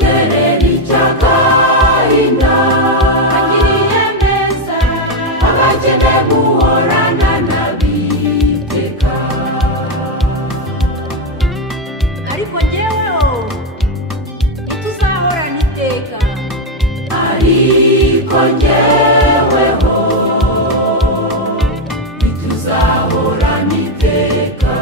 aguterera icyagahinda agiriye neza abakene muhorana n'abiteka ariko njyeweho tuzahorana iteka ariko njyeweho ntituzahorana iteka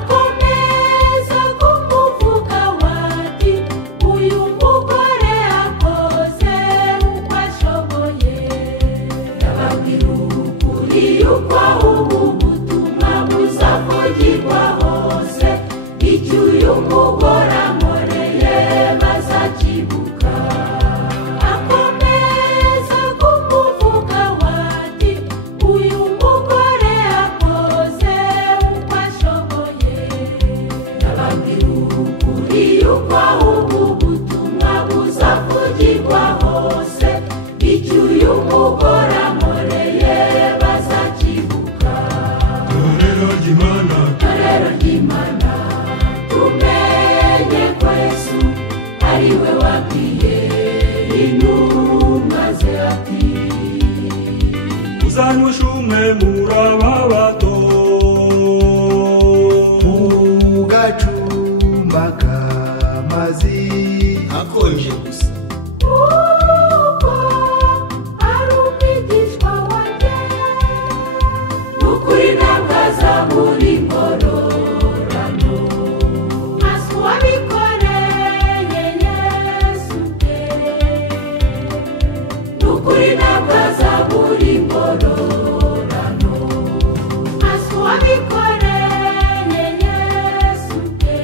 akomeza kumuvuga wati uyu mugore akoze uko ashoboye ndababwira ukuri yuko ubu butumwa buzavugirwa hose icyo uyu mugore ankoreye bazakibuka akomeza kumuvuga wati uyu mugore akoze uko ashoboye ndababwira ukuri yuko ubu butumwa buzavugirwa hose icyo uyu mugore ankoreye bazakibuka torero ry'Imana tumenye ko Yesu ari we wabwiye intumwa ze ati uzanywesha umwe muri aba bato mu gacumba k'amazi akonje gusa kuko ari umwigishwa wanjye n'ukuri ntabwo azabura ingororano maze uwabikoreye Yesu bwe n'ukuri ntabwo azabura ingororano maze uwabikoreye Yesu bwe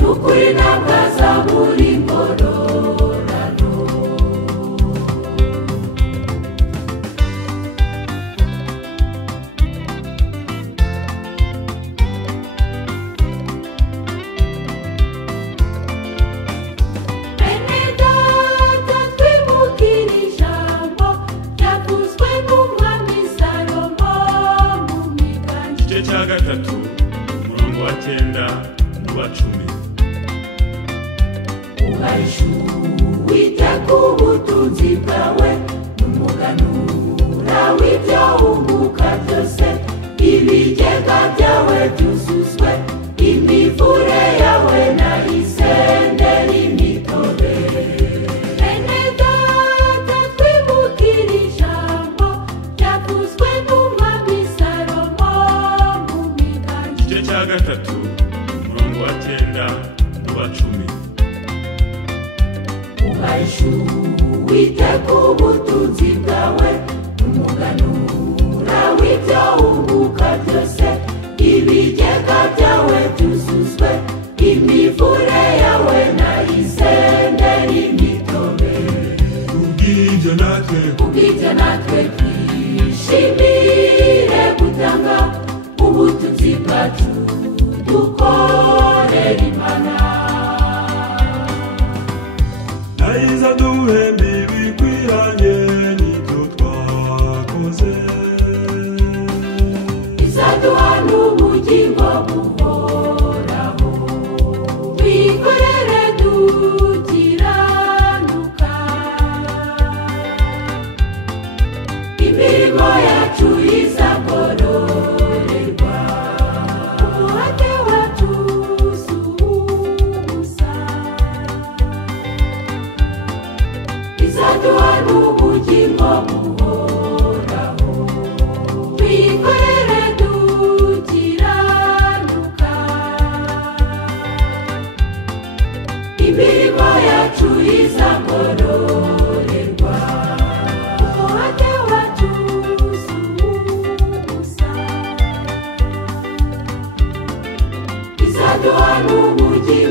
n'ukuri ntabwo azabura ingororano bene data twibukire ijambo ryavuzwe n'umwami Salomo mu migani igice cya gatatu umurongo wa 9 n'uwa 10 uharisha Uwiteka ubutunzi bwawe n'umuganura w'ibyo wunguka byose ibigega byawe byuzuzwe imivure yawe nayisendera imitobe bene data twibukire ijambo ryavuzwe n'umwami Salomo mu migani igice cya gatatu umurongo wa 9 n'uwa 10 uharisha Uwiteka ubutunzi bwawe n'umuganura w'ibyo wunguka byose ibigega byawe byuzuzwe imivure yawe nayisendera imitobe kubw'ibyo natwe twishimire gutanga ubutunzi bwacu dukorera Imana nayiza duhemba ibikwiranye n'ibyo twakoze izaduha n'ubugingo buhoraho twikorere dukiranuka imirimo yacu izagororerwa umuhate wacu si ubusa izaduha n'ubugingo buhoraho twikorere dukiranuka imirimo yacu izagororerwa umuhate wacu si ubusa izaduha n'ubugingo